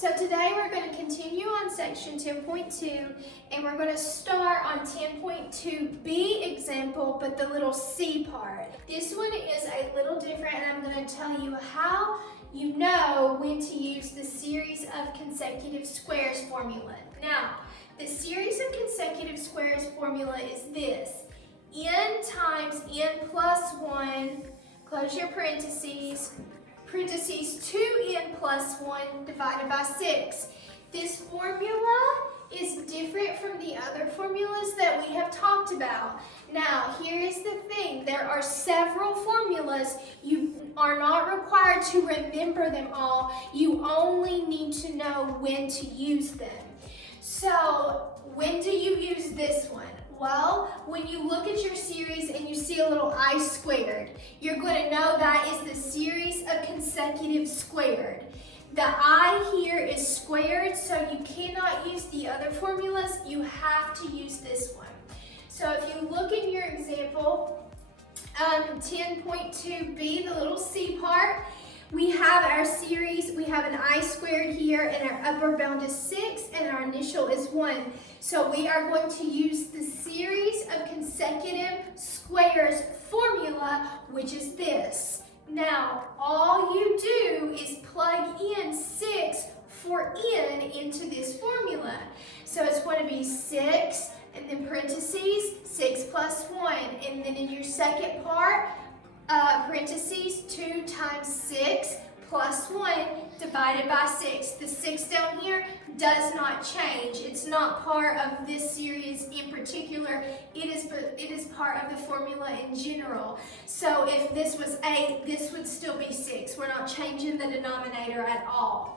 So today we're going to continue on section 10.2 and we're going to start on 10.2b example, but the little c part. This one is a little different and I'm going to tell you how you know when to use the series of consecutive squares formula. Now, the series of consecutive squares formula is this: n times n plus 1, close your parentheses, 2n plus 1 divided by 6. This formula is different from the other formulas that we have talked about. Now, here is the thing. There are several formulas. You are not required to remember them all. You only need to know when to use them. So, when do you use this one? Well, when you look at your series and you see a little I squared, you're going to know that is the series of consecutive squared. The I here is squared, so you cannot use the other formulas. You have to use this one. So if you look in your example, 10.2b, the little c part, we have our series, we have an I squared here, and our upper bound is 6, and our initial is 1. So we are going to use the series of consecutive squares formula, which is this. Now, all you do is plug in 6 for n into this formula. So it's going to be 6, and then parentheses, 6 plus 1, and then in your second part, parentheses, 2 times 6 plus 1 divided by 6. The 6 down here does not change. It's not part of this series in particular. It is part of the formula in general. So if this was 8, this would still be 6. We're not changing the denominator at all.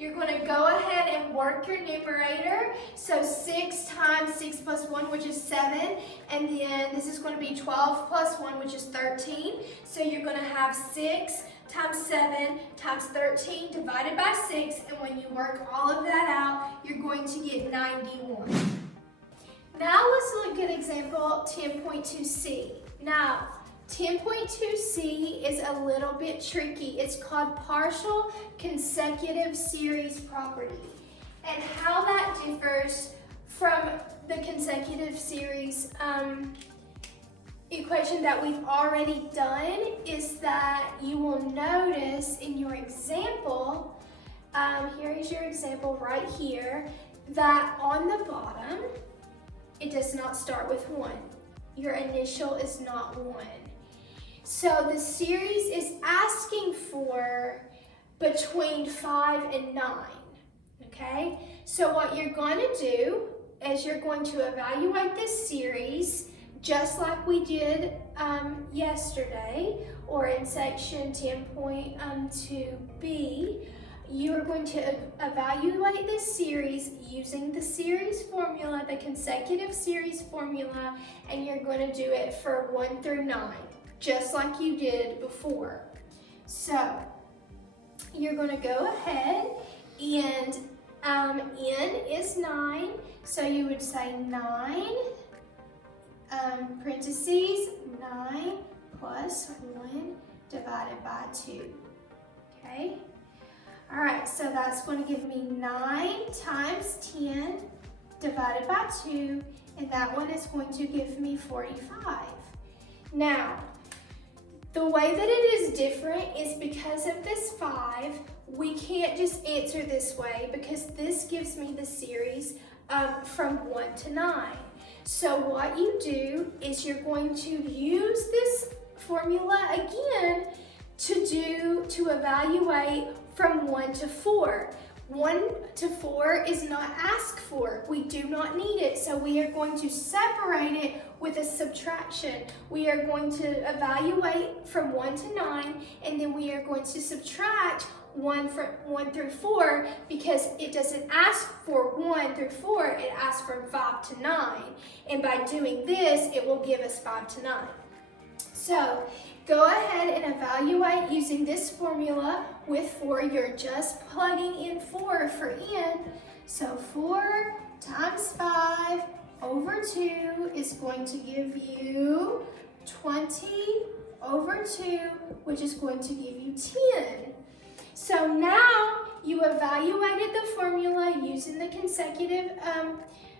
You're going to go ahead and work your numerator. So 6 times 6 plus 1, which is 7. And then this is going to be 12 plus 1, which is 13. So you're going to have 6 times 7 times 13 divided by 6. And when you work all of that out, you're going to get 91. Now let's look at example 10.2c. Now, 10.2c is a little bit tricky. It's called partial consecutive series property. And how that differs from the consecutive series equation that we've already done is that you will notice in your example, here is your example right here, that on the bottom, it does not start with 1. Your initial is not 1. So the series is asking for between 5 and 9, okay? So what you're going to do is you're going to evaluate this series just like we did yesterday, or in section 10.2b. You are going to evaluate this series using the series formula, the consecutive series formula, and you're going to do it for 1 through 9. Just like you did before. So you're going to go ahead and n is 9, so you would say 9 parentheses 9 plus 1 divided by 2. Okay? All right, so that's going to give me 9 times 10 divided by 2, and that one is going to give me 45. Now, the way that it is different is because of this 5, we can't just answer this way because this gives me the series from 1 to 9. So what you do is you're going to use this formula again to evaluate from 1 to 4. 1 to 4 is not asked for. We do not need it, so we are going to separate it with a subtraction. We are going to evaluate from 1 to 9, and then we are going to subtract 1 through 4 because it doesn't ask for 1 through 4, it asks from 5 to 9. And by doing this, it will give us 5 to 9. So, go ahead and evaluate using this formula with 4. You're just plugging in 4 for n. So 4 times 5 over 2 is going to give you 20 over 2, which is going to give you 10. So now you evaluated the formula using the consecutive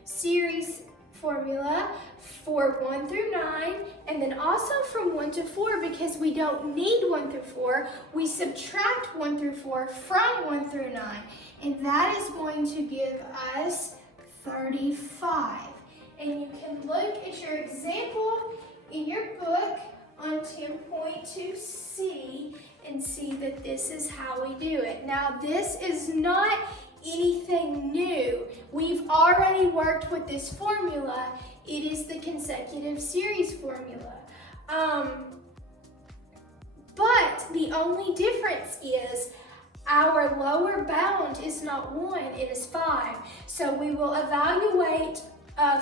series formula for 1 through 9, and then also from 1 to 4, because we don't need 1 through 4, we subtract 1 through 4 from 1 through 9, and that is going to give us 35. And you can look at your example in your book on 10.2c and see that this is how we do it. Now, this is not anything new. We've already worked with this formula. It is the consecutive series formula. But the only difference is our lower bound is not 1, it is 5. So we will evaluate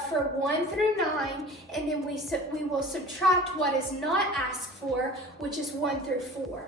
for 1 through 9, and then we will subtract what is not asked for, which is 1 through 4.